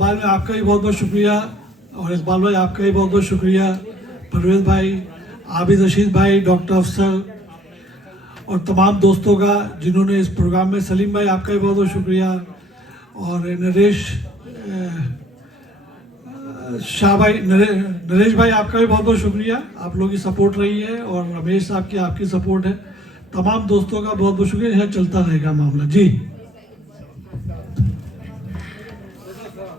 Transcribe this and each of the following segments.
इकबाल में आपका भी बहुत बहुत शुक्रिया, और इकबाल भाई आपका भी बहुत बहुत शुक्रिया, परवेज भाई, आबिद रशीद भाई, डॉक्टर अफसर और तमाम दोस्तों का जिन्होंने इस प्रोग्राम में, सलीम भाई आपका भी बहुत बहुत शुक्रिया, और नरेश शाह भाई, नरेश भाई आपका भी बहुत बहुत शुक्रिया, आप लोगों की सपोर्ट रही है, और रमेश साहब की आपकी सपोर्ट है, तमाम दोस्तों का बहुत बहुत शुक्रिया। यह चलता रहेगा मामला जी।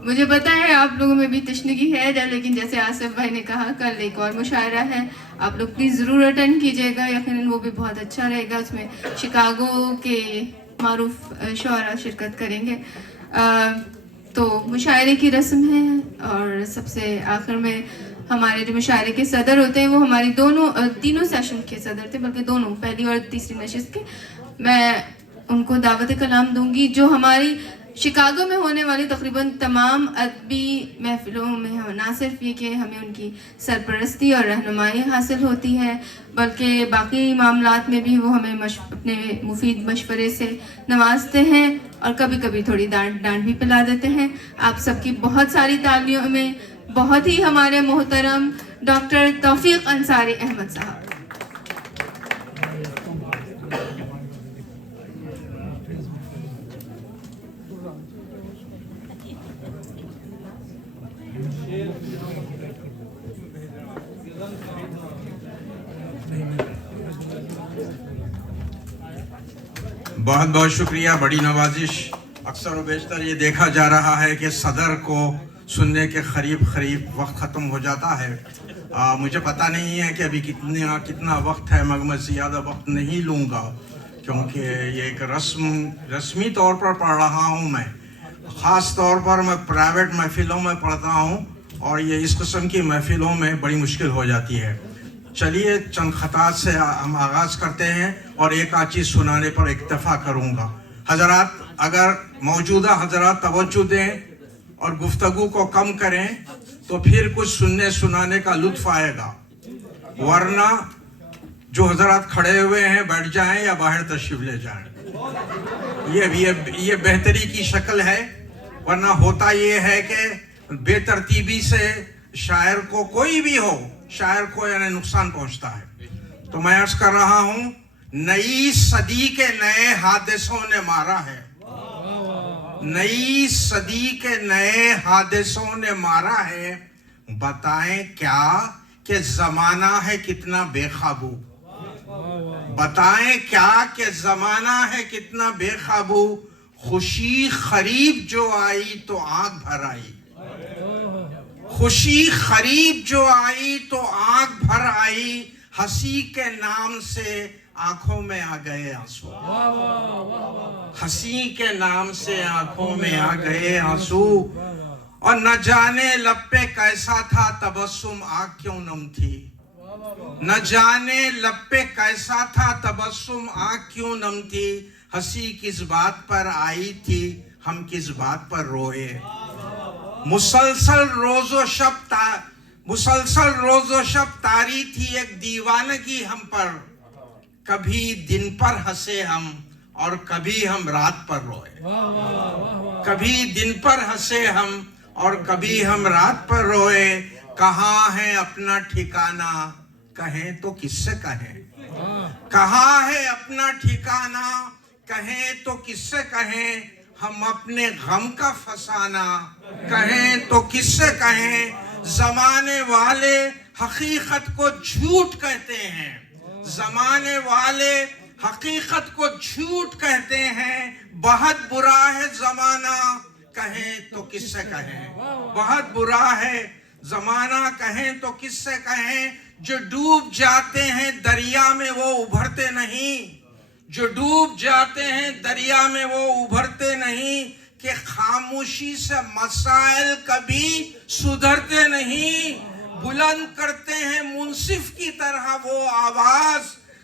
मुझे पता है आप लोगों में भी तशनगी है, लेकिन जैसे आसिफ भाई ने कहा कल एक और मुशायरा है, आप लोग प्लीज़ ज़रूर अटेंड कीजिएगा, यकीनन वो भी बहुत अच्छा रहेगा। उसमें शिकागो के मारूफ शुअरा शिरकत करेंगे। तो मुशायरे की रस्म है, और सबसे आखिर में हमारे जो मुशायरे के सदर होते हैं वो हमारी तीनों सेशन के सदर थे, बल्कि दोनों, पहली और तीसरी नशिस्त के। मैं उनको दावत कलाम दूंगी, जो हमारी शिकागो में होने वाली तकरीबन तमाम अदबी महफिलों में ना सिर्फ ये कि हमें उनकी सरपरस्ती और रहनुमाई हासिल होती है, बल्कि बाकी मामलात में भी वो हमें अपने मुफीद मशवरे से नवाजते हैं, और कभी कभी थोड़ी डांट भी पिला देते हैं। आप सबकी बहुत सारी तालियों में बहुत ही हमारे मोहतरम डॉक्टर तौफीक अंसारी अहमद साहब। बहुत बहुत शुक्रिया, बड़ी नवाजिश। अक्सर व बेशतर ये देखा जा रहा है कि सदर को सुनने के करीब वक्त ख़त्म हो जाता है। मुझे पता नहीं है कि अभी कितना वक्त है, मगर मैं ज़्यादा वक्त नहीं लूँगा, क्योंकि ये एक रस्मी तौर पर पढ़ रहा हूँ मैं। ख़ास तौर पर मैं प्राइवेट महफ़िलों में पढ़ता हूँ, और ये इस किस्म की महफ़िलों में बड़ी मुश्किल हो जाती है। चलिए चंद खतात से हम आगाज़ करते हैं, और एक आध चीज़ सुनाने पर इक्तफ़ा करूँगा। हज़रात, अगर मौजूदा हज़रात तवज्जो दें और गुफ्तगू को कम करें तो फिर कुछ सुनने सुनाने का लुत्फ़ आएगा, वरना जो हज़रात खड़े हुए हैं बैठ जाएं या बाहर तशरीफ़ ले जाएं। ये बेहतरी की शक्ल है, वरना होता ये है कि बेतरतीबी से शायर को, कोई भी हो, शायर को यानी नुकसान पहुंचता है। तो मैं अर्ज कर रहा हूं, नई सदी के नए हादिसों ने मारा है, नई सदी के नए हादिसों ने मारा है, बताएं क्या कि जमाना है कितना बेकाबू, बताएं क्या कि जमाना है कितना बेकाबू, खुशी खरीब जो आई तो आंख भर आई, खुशी खरीब जो आई तो आंख भर आई, हंसी के नाम से आंखों में आ गए आंसू, हंसी के नाम से आंखों में आ गए आंसू, और न जाने लब पे कैसा था तबस्सुम, आंख क्यों नम थी, न जाने लब पे कैसा था तबस्सुम, आंख क्यों नम थी, हंसी किस बात पर आई थी, हम किस बात पर रोए, मुसलसल रोज़ो शब तारी थी एक दीवानगी हम पर, कभी दिन पर हंसे हम और कभी हम रात पर रोए, कभी दिन पर हंसे हम और कभी हम रात पर रोए, कहाँ है अपना ठिकाना, कहें तो किससे कहें, कहाँ है अपना ठिकाना, कहें तो किससे कहें, हम अपने गम का फसाना, कहें तो किससे कहें, जमाने वाले हकीकत को झूठ कहते हैं, जमाने वाले हकीकत को झूठ कहते हैं, बहुत बुरा है जमाना, कहें तो किससे कहें, बहुत बुरा है जमाना, कहें तो किससे कहें, जो डूब जाते हैं दरिया में वो उभरते नहीं, जो डूब जाते हैं दरिया में वो उभरते नहीं, कि खामोशी से मसाइल कभी सुधरते नहीं, बुलंद करते हैं मुंसिफ की तरह वो आवाज,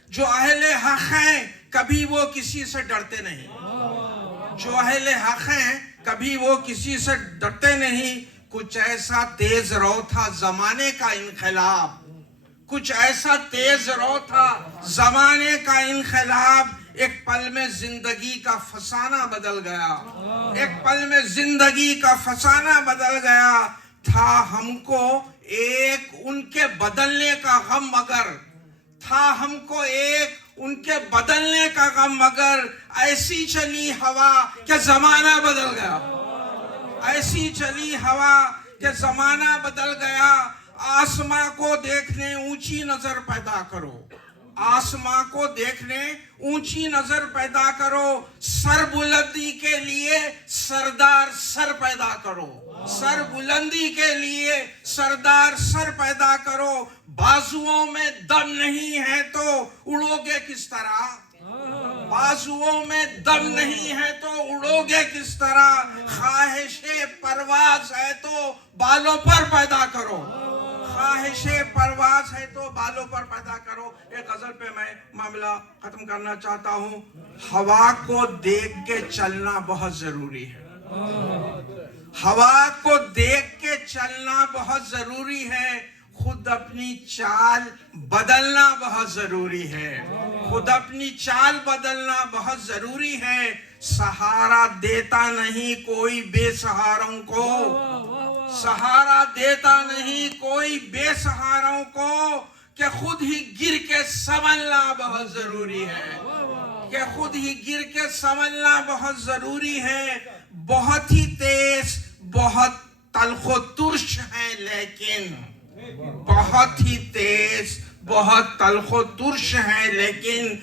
जो अहले हक हैं कभी वो किसी से डरते नहीं, जो अहले हक हैं कभी वो किसी से डरते नहीं, कुछ ऐसा तेज रो था जमाने का इनकलाब, कुछ ऐसा तेज रो था जमाने का इनकलाब, ایک پل میں زندگی کا فسانہ بدل گیا، ایک پل میں زندگی کا فسانہ بدل گیا تھا ہم کو ایک ان کے بدلنے کا غم مگر تھا ہم کو ایک ان کے بدلنے کا غم مگر ایسی چلی ہوا کہ زمانہ بدل گیا، ایسی چلی ہوا کہ زمانہ بدل گیا۔ آسماں کو دیکھنے اونچی نظر پیدا کرو، آسماں کو دیکھنے اونچی نظر پیدا کرو، سر بلندی کے لیے سردار سر پیدا کرو، سر بلندی کے لیے سردار سر پیدا کرو۔ بازوؤں میں دم نہیں ہے تو اڑو گے کس طرح، بازوؤں میں دم نہیں ہے تو اڑو گے کس طرح، خواہش پرواز ہے تو بالوں پر پیدا کرو، خواہش پرواز ہے تو بالوں پر پیدا کرو۔ ایک غزل پہ میں معاملہ ختم کرنا چاہتا ہوں۔ ہوا کو دیکھ کے چلنا بہت ضروری ہے، ہوا کو دیکھ کے چلنا بہت ضروری ہے، خود اپنی چال بدلنا بہت ضروری ہے، خود اپنی چال بدلنا بہت ضروری ہے۔ سہارا دیتا نہیں کوئی بے سہاروں کو، سہارا دیتا نہیں کوئی بے سہاروں کو، کہ خود ہی گر کے سنبھلنا بہت ضروری ہے، کہ خود ہی گر کے سنبھلنا بہت ضروری ہے۔ بہت ہی تیز بہت تلخ و ترش ہے لیکن، بہت ہی تیز بہت تلخ و ترش ہے لیکن،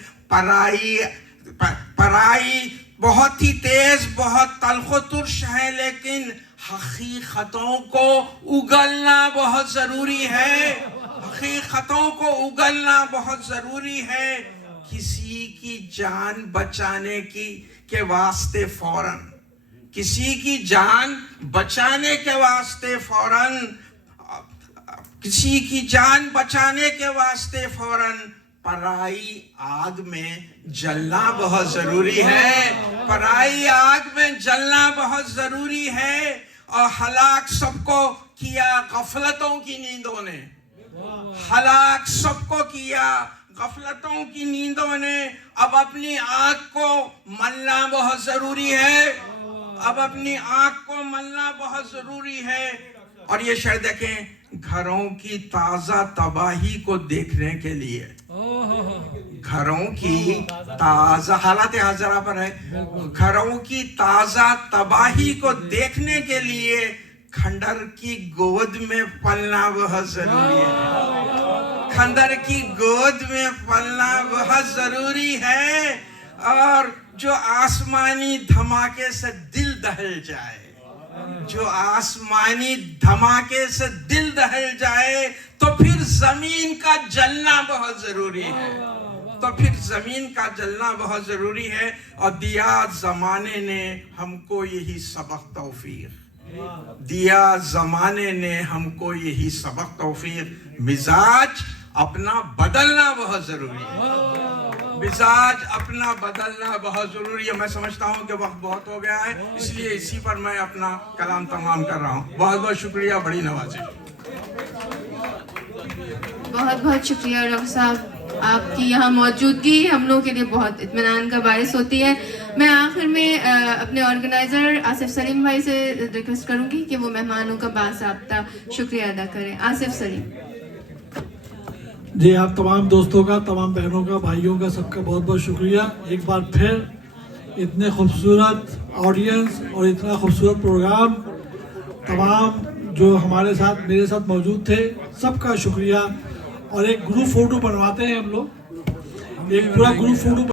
پرائی بہت ہی تیز بہت تلخ و ترش ہے لیکن، حقیقتوں کو اگلنا بہت ضروری ہے، حقیقتوں کو اگلنا بہت ضروری ہے۔ کسی کی جان بچانے کے واسطے فوراً، کسی کی جان بچانے کے واسطے فوراً، کسی کی جان بچانے کے واسطے فوراً پرائی آگ میں جلنا بہت ضروری ہے، پرائی آگ میں جلنا بہت ضروری ہے۔ اور ہلاک سب کو کیا غفلتوں کی نیندوں نے، ہلاک سب کو کیا غفلتوں کی نیندوں نے، اب اپنی آنکھ کو ملنا بہت ضروری ہے، اب اپنی آنکھ کو ملنا بہت ضروری ہے۔ اور یہ شعر دیکھیں، گھروں کی تازہ تباہی کو دیکھنے کے لیے، گھروں کی تازہ حالات حاضرہ پر ہے، گھروں کی تازہ تباہی کو دیکھنے کے لیے کھنڈر کی گود میں پلنا بہت ضروری ہے، کھنڈر کی گود میں پلنا بہت ضروری ہے۔ اور جو آسمانی دھماکے سے دل دہل جائے، جو آسمانی دھماکے سے دل دہل جائے، تو پھر زمین کا جلنا بہت ضروری ہے، تو پھر زمین کا جلنا بہت ضروری ہے۔ اور دیا زمانے نے ہم کو یہی سبق توفیق، دیا زمانے نے ہم کو یہی سبق توفیق، مزاج اپنا بدلنا بہت ضروری ہے، مزاج اپنا بدلنا بہت ضروری ہے۔ میں سمجھتا ہوں کہ وقت بہت ہو گیا ہے، اس لیے اسی پر میں اپنا کلام تمام کر رہا ہوں۔ بہت بہت شکریہ، بڑی نوازش۔ بہت بہت شکریہ ڈاکٹر صاحب، آپ کی یہاں موجودگی ہم لوگوں کے لیے بہت اطمینان کا باعث ہوتی ہے۔ میں آخر میں اپنے آرگنائزر آصف سلیم بھائی سے ریکویسٹ کروں گی کہ وہ مہمانوں کا باضابطہ شکریہ ادا کریں۔ آصف سلیم جی، آپ تمام دوستوں کا، تمام بہنوں کا، بھائیوں کا، سب کا بہت بہت شکریہ۔ ایک بار پھر اتنے خوبصورت آڈینس اور اتنا خوبصورت پروگرام، تمام جو ہمارے ساتھ میرے ساتھ موجود تھے، سب کا شکریہ۔ اور ایک گروپ فوٹو بنواتے ہیں ہم لوگ، ایک پورا گروپ فوٹو